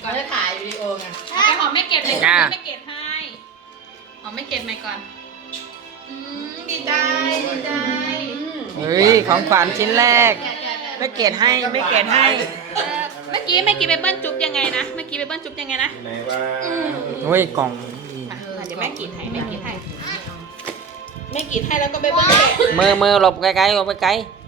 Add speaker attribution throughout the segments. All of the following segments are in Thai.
Speaker 1: ก่อนจะถ่ายวิดีโอไง
Speaker 2: ไปหอมแม่เกดเลยแม่เกดให้หอมแม่เกดใหม่ก่อนดีใจดีใจ
Speaker 3: เฮ้ยของขวัญชิ้นแรกไม่เกตให้ไม่เกตให้
Speaker 2: เมื่อกี้ไปเบิ้ลจุ๊บยังไงนะเมื่อกี้ไปเบิ้ลจุ๊บยังไงนะ
Speaker 4: ไหนว่า
Speaker 3: เฮ้ยกล่อง
Speaker 2: เดี๋ยวแม่กรีดให้แม่กรีดให้แม่กรีดให้แล้วก็ไปเบิ้ลแกะ
Speaker 3: มือหลบไกลๆหลบไกล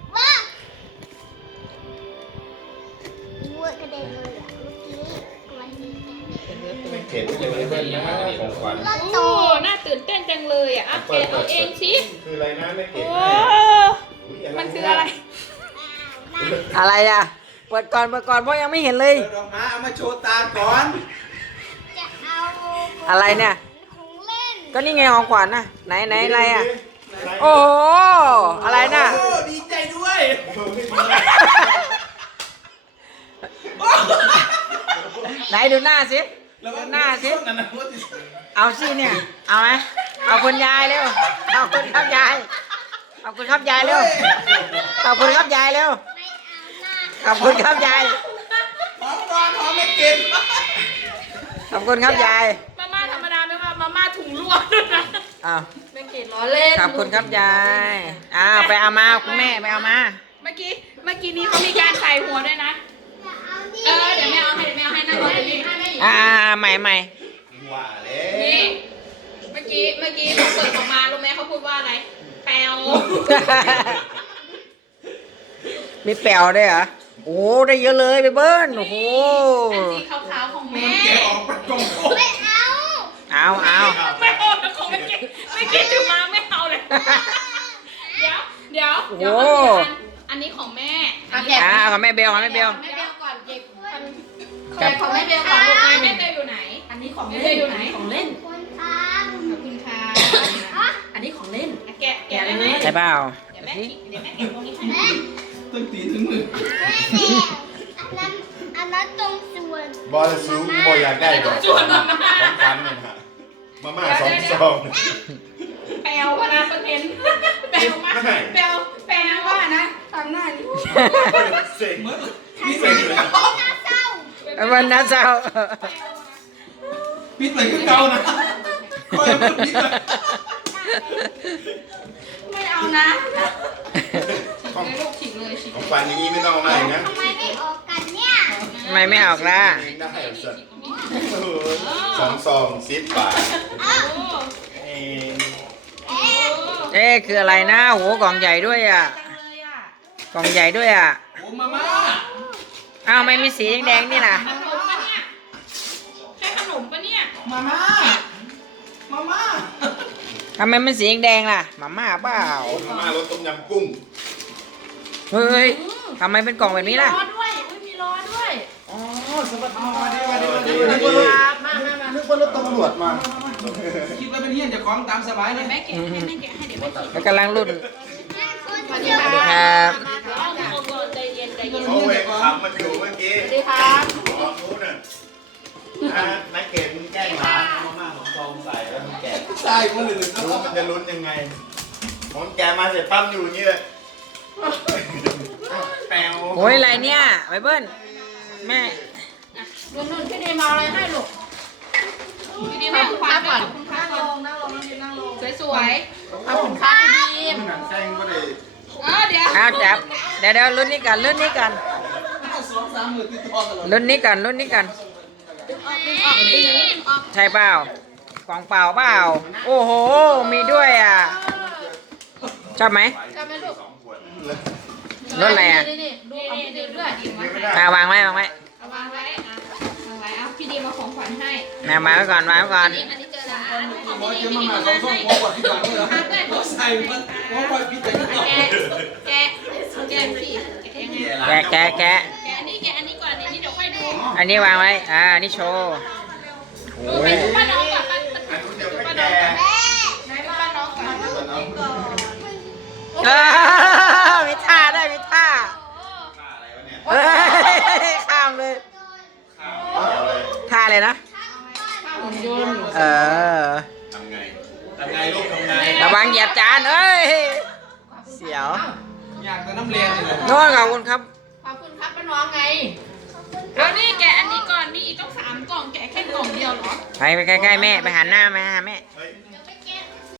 Speaker 5: วัวกระเด็นเลยอ่ะเมื่อกี้วันนี้
Speaker 4: ไม่เข็ดเลยไม่เบิ้ลนะของขวัญ
Speaker 5: รถโต
Speaker 2: โอ้น่าตื่นเต้นจังเลยอ่ะแกะเอาเองสิ
Speaker 4: คืออะไรนะไม่เข็
Speaker 2: โอ้
Speaker 4: ด
Speaker 2: มันคืออะไร
Speaker 3: ๆอะไรอ่ะเปิดก่อนเพราะยังไม่เห็นเลย
Speaker 4: เปิดออกมาเอามาโชว์ตาก่อน
Speaker 5: จะเอา
Speaker 3: อะไรเนี่ย
Speaker 5: ของเล่น
Speaker 3: ก็นี่ไงของขวัญน่ะไหนอะไรอ่ะโอ้โหอะไรน่ะ
Speaker 4: โอ้ดีใจด้วย
Speaker 3: ไหนดูหน้าสิดูหน้าสิเอาสิเนี่ยเอาไหมเอาคุณยายเร็วเอาคุณครับยายเอาคุณครับยายเร็วขอบคุณครับยายเร็ว
Speaker 5: ไม่เอาหน้า
Speaker 3: ขอบคุณครับยาย
Speaker 4: หอมก่อนหอมไม่เก็บ
Speaker 3: ขอบคุณครับยาย
Speaker 2: มาม่าธรรมดาไม่ว่ามาม่าถุงลวกด้วยนะ
Speaker 3: อ้าว
Speaker 2: แม่กรีดล้อเล่น
Speaker 3: ขอบคุณครับยายอ้าวไปเอามาคุณแม่ไปเอามา
Speaker 2: เมื่อกี้นี้เขามีการใส่หัวด้วยนะ
Speaker 5: จะเอานี่
Speaker 2: เดี๋ยวแม่เอาให้นั่งรอตรงนี้
Speaker 3: ใหม่
Speaker 4: ว่าแล้ว
Speaker 2: นี่เมื่อกี้เขาเปิดออกมารู้ไหมเขาพูดว่าอะไรแปลว
Speaker 3: มีแป๋วด้วยเหรอโอ้ได้เยอะเลยไปเบิ้ลโอ้โห
Speaker 2: อันสีขาวๆของแม่
Speaker 4: แกะออกเป็นกล่อง
Speaker 5: ไม่เอา
Speaker 3: เอา
Speaker 2: ไม่เอาของไม่เก็บถือมาไม่เอาเลยเดี๋ยวอันนี้ของแม่
Speaker 3: ของแม่เบล
Speaker 1: แม่เบลก่อนเก็บ
Speaker 2: แกะของแม่เบลก่อนลูกแม่เบลอยู่ไหน
Speaker 1: อันนี้ของ
Speaker 2: แม่
Speaker 1: เล่
Speaker 2: เบล
Speaker 1: น
Speaker 2: อยู่ไหน
Speaker 1: ของเล่น
Speaker 5: คนท
Speaker 2: ขอบคุณค่ะ
Speaker 1: อันนี้ของเล่น
Speaker 2: แกะได้ไหม
Speaker 3: ใช่เปล่า
Speaker 2: เดี๋ยวแม่เก็บตรงนี้ให้
Speaker 4: ตั้งตีถึงมือ
Speaker 5: ำแม่อันนั้นตรงส่วน
Speaker 4: บอลซูมบอลอยากได้ก่อน
Speaker 2: ส่วนมาม่า
Speaker 4: ของขวัญเนี่ยฮะมาม่า2 ซอง
Speaker 2: แปลวนะเพิ่งเห็นแปลวมากแปลว่านะทำหน้านี้
Speaker 4: เซ็งนี่เซ็งเลย
Speaker 5: น่าเศร้า
Speaker 3: วันนั้นเจ้า
Speaker 4: พิษเลยขึ้นเก่านะคอยมันพิษเลย
Speaker 2: ไม่เอานะฉีกเลยลูกฉีกเลยฉีก
Speaker 4: ของขวัญอย่างนี้ไม่ต้องมาอีกนะ
Speaker 5: ทำไมไม่ออกกันเนี่ย
Speaker 3: ทำไมไม่ออกล่ะ
Speaker 4: เองได้เหรอสัตว์2 ซอง10 บาทเอง
Speaker 3: คืออะไรนะโหกล่องใหญ่ด้วยอ่ะกล่องใหญ่ด้วยอ่ะ
Speaker 4: โอ้มาม่า
Speaker 3: อ้าวไม่มีสีแดงๆนี่นะ
Speaker 2: ขนมปะเนี่ยใช่ขนมปะเนี่ย
Speaker 4: มาม่ามาม่า
Speaker 3: ทำไมมันสีแดงๆล่ะมาม่าเปล่า
Speaker 4: มาม่ารสต้มยำกุ้ง
Speaker 3: เฮ้ยทำไมเป็นกล่องแบบนี้ล่ะ
Speaker 1: ร้อนด้วยมีร้อนด้วย
Speaker 4: อ๋อสวัสดีมาดีมาดีมาดี
Speaker 1: มา
Speaker 4: นึกว่ารถตำรวจมาคิดว่าเป็นเฮียนจะคล้องตามสบายเลย
Speaker 2: แม่เก็บให้แม่เก็บให้เดี๋ยวแม่ฉีก
Speaker 3: แล้วกำลังรุ่น
Speaker 5: คน
Speaker 2: สวัส
Speaker 5: เดี
Speaker 2: ดี
Speaker 5: ยว
Speaker 3: ครับ
Speaker 2: ใจเย็นใจเย็น
Speaker 4: เขาเวกขับมาอยู่เมื่อกี้
Speaker 2: สวัสดีครับ
Speaker 4: ของนู้นน่ะนักเก็ตมึงแกล้งหลานมาม่าของซองใส่แล้วมึงแกะใส่มาเลยรู้มันจะลุ้นยังไงผมแกะมาเสร็จปั๊มอยู่นี่เลยแปลว
Speaker 3: โอ้ยอะไรเนี่ยไบเบิ้ลแม่
Speaker 1: นุ่นพี่ดีมาอะไรให้ลูก
Speaker 2: พี่ดีแม่คุณค้าก่อนคุณค้า
Speaker 1: นั่ง
Speaker 2: ก่
Speaker 1: ล
Speaker 2: อน
Speaker 1: งนั่งลงนั่งลง
Speaker 2: สวย
Speaker 1: ขอบคุณครับพี่ดีม
Speaker 4: หนังแซงก็ได้
Speaker 2: ๆเดี๋ยว
Speaker 3: เอาจับเดี๋ยวรุ่นนี้กันรุ่นนี้กัน
Speaker 4: 2-3 มือติดต่อกัน
Speaker 3: รุ่นนี้กันรุ่นนี้กันใช่เปล่า กล่องเปล่าเปล่าโอ้โหมีด้วยอ่ะชอบไหม
Speaker 1: จำไหมลูก
Speaker 4: 2 ขวด
Speaker 3: รถอะไรอ่ะ
Speaker 1: นี่ดูเอาพี่ดีมด้วย
Speaker 3: วางไว้
Speaker 2: เอาวางไว้วางไว้เอาพี่ดีมาของขวัญให้
Speaker 3: มาไว้ก่อนมาไว้ก่อน
Speaker 2: อันนี้เจอแล้วอันนี้ของ
Speaker 4: หมอ
Speaker 2: พี่
Speaker 4: เจ
Speaker 2: ดี
Speaker 4: อ
Speaker 2: พี่
Speaker 4: มา
Speaker 2: ดี
Speaker 4: ม่า
Speaker 2: มา
Speaker 4: 2 ซอง
Speaker 2: ให้
Speaker 4: หัวก่อนที่หลังเลยเหรอใส่มันหัวก่อนพิษไปก็ต่อ
Speaker 2: แกะพี่แกะยังไง
Speaker 3: แกะ
Speaker 2: แกะอันนี้ก่อนนี่เดี๋ยวค่อยดู
Speaker 3: อันนี้วางไว้อันนี้โชว์โอ้
Speaker 2: ไป
Speaker 3: ย
Speaker 2: ดูป้าน้องก่อนป้า
Speaker 4: อันนู้นเดี๋ยว
Speaker 2: ป้า
Speaker 4: ไป
Speaker 2: น้อง
Speaker 4: แกะ
Speaker 2: ก่อนไหนป้าน้องก่อน
Speaker 3: มีท่าได้วยมีท่า
Speaker 4: อะไรวะเนี่ย
Speaker 3: ข้ามเลย
Speaker 4: อะไร
Speaker 3: ท่าเลยนะ
Speaker 2: หุ่นยนต์
Speaker 4: ทำไงลูกทำไง
Speaker 3: ระวังเหยียบจานเอ้ยเสียว
Speaker 4: อยากแต่น้ำแรงเลย
Speaker 3: โน้ตขอบคุณครับ
Speaker 1: ขอบคุณครับป้าน้องไง
Speaker 2: เอานี่แกะอันนี้ก่อนมีอีกต้อง3 แกะแค่กล่องเดียวเหรอ
Speaker 3: ไปใกล้ๆแม่ไปหันหน้ามาหาแม่
Speaker 4: เฮ้ย